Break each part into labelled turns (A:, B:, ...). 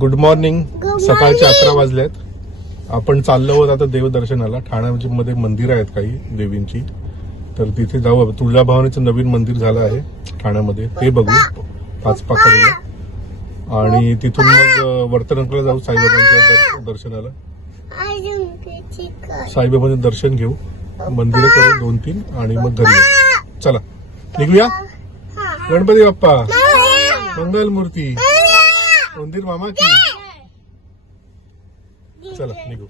A: Good morning सकाळचे. अकरा वाजलेत. आपण चाललो आहोत आता देवदर्शनाला. ठाण्यामध्ये मंदिर आहेत काही देवींची. तर तिथे जाऊ तुळजाभवानीचं नवीन मंदिर झालं आहे ठाण्यामध्ये. ते बघू. पाच पाकडीला आणि तिथून मग अ, वर्तनकला जाऊ साईबाबांच्या दर- दर्शनाला. साईबाबांचं दर्शन घेऊ. मंदिरं करू दोन तीन आणि मग घरी. चला. निघूया? गणपती बाप्पा. मंगल मूर्ती मंदिर मामा की चला निघू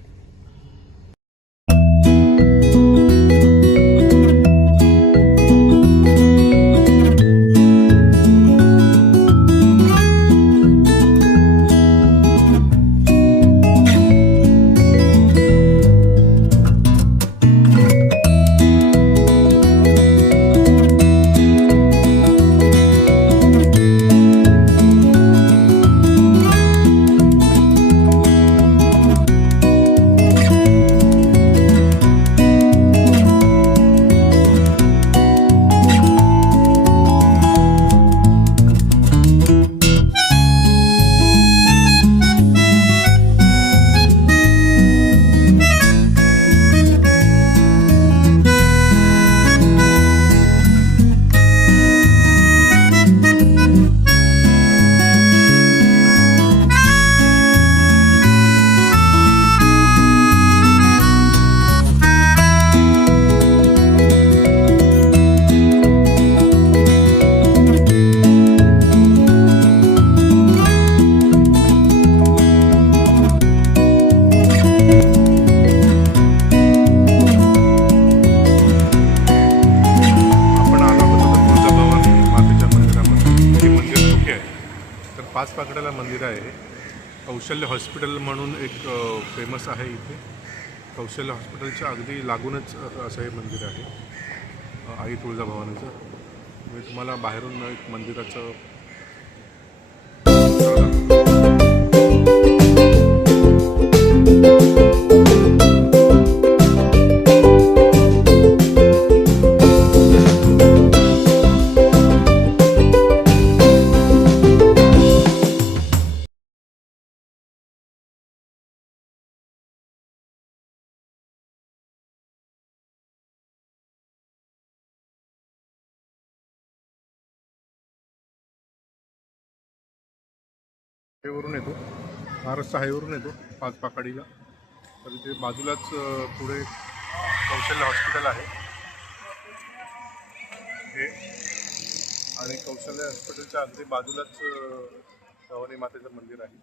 A: मंदिर आहे. कौशल्य हॉस्पिटल म्हणून एक फेमस आहे इथे. कौशल्य हॉस्पिटलच्या अगदी लागूनच असं हे मंदिर आहे. आई तुळजाभवानीचं. मी तुम्हाला बाहेरून एक मंदिराचं हायवेवरून येतो. महाराष्ट्र हायवेवरून येतो पाच पाकाडीला. तर इथे बाजूलाच पुढे कौशल्य हॉस्पिटल आहे. हे आणि कौशल्य हॉस्पिटलच्या अगदी बाजूलाच भवानी मातेचं मंदिर आहे.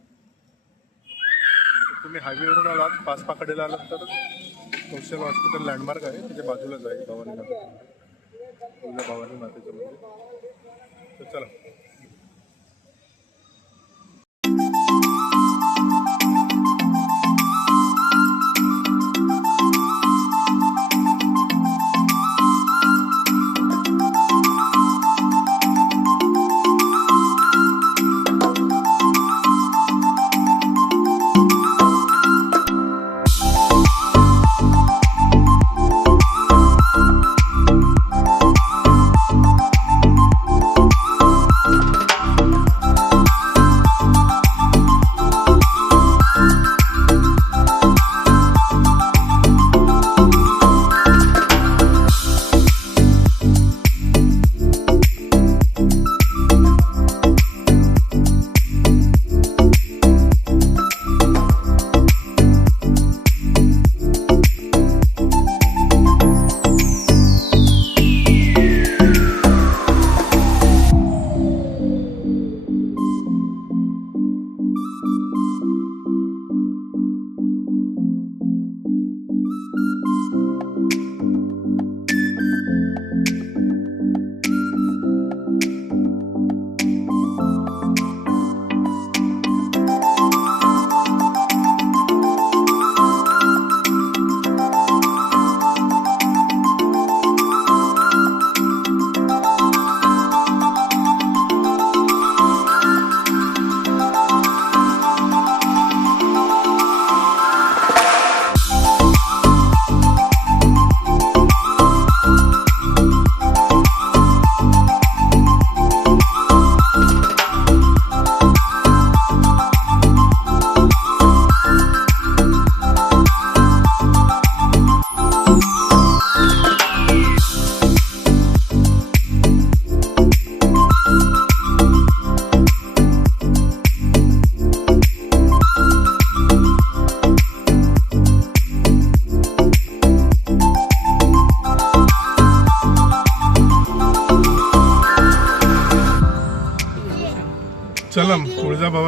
A: तुम्ही हायवेवरून आलात पाच पाकाडीला आलात तर कौशल्य हॉस्पिटल लँडमार्क आहे त्याच्या बाजूलाच आहे भवानी मातेचं भवानी मातेचं मंदिर. तर चला.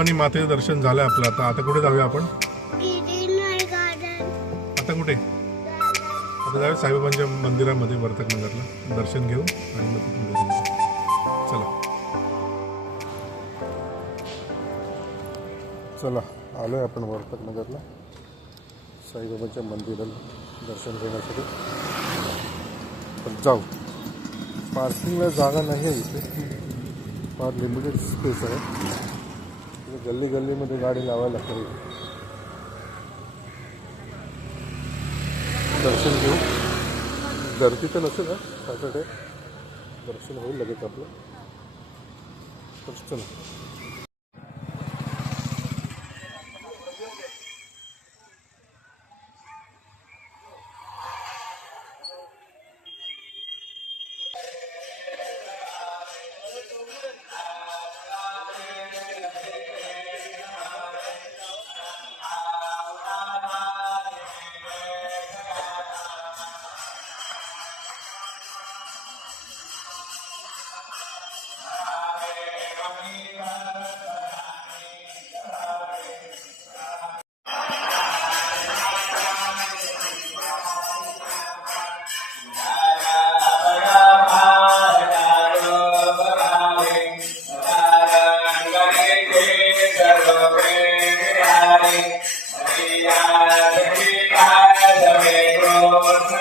B: तुळजाभवानी मातेचं दर्शन झालं आपलं आता. आता कुठे जाऊया आपण? आता कुठे? आता जाऊया साईबाबांच्या मंदिरामध्ये वर्तक नगरला दर्शन घेऊ आणि मग तिथून. चला. चला आलोय आपण वर्तक नगरला साईबाबाच्या मंदिराला दर्शन घेण्यासाठी. पण जाऊ. पार्किंगला जागा नाही आहे इथे. फार लिमिटेड स्पेस आहे. गल्ली गल्लीमध्ये गाडी लावायला लागते दर्शन घेऊ. गर्दी तर नसेल ना सॅटर्डे दर्शन होईल लगेच आपलं. तर चला. Hare Hare Hare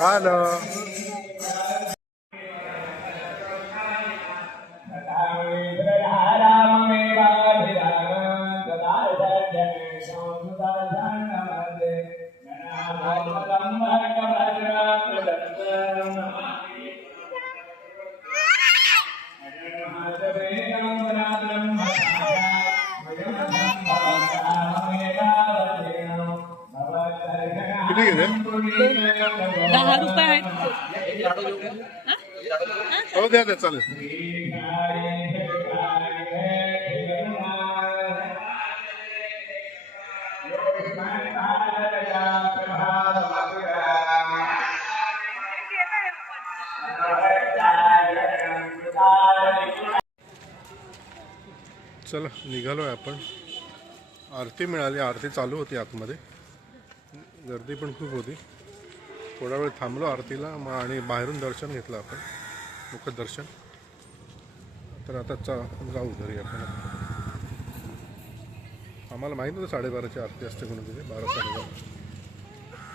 B: Hello. किती गेले
C: दहा रुपये आहेत.
B: हो द्या द्या चालेल. चला निघालो आहे आपण. आरती मिळाली आरती चालू होती आतमध्ये. गर्दी पण खूप होती. थोडा वेळ थांबलो आरतीला मग आणि बाहेरून दर्शन घेतलं आपण. मुख दर्शन. तर आता चा जाऊ घरी आपण. आम्हाला माहीत होतं साडेबाराची आरती असते म्हणून तिथे बारा साडेबारा.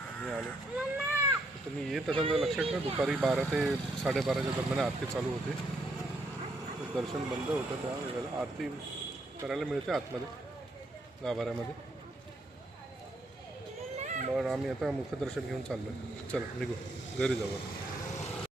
B: आम्ही आलो. तुम्ही येत असाल तर लक्षात ठेवा दुपारी बारा ते साडेबाराच्या दरम्यान आरती चालू होते. दर्शन बंद होतं त्या वेळेला आरती करायला मिळते आतमध्ये गाभाऱ्यामध्ये. मग आम्ही आता मुखदर्शन घेऊन चाललो आहे चला निघू. घरी जाऊ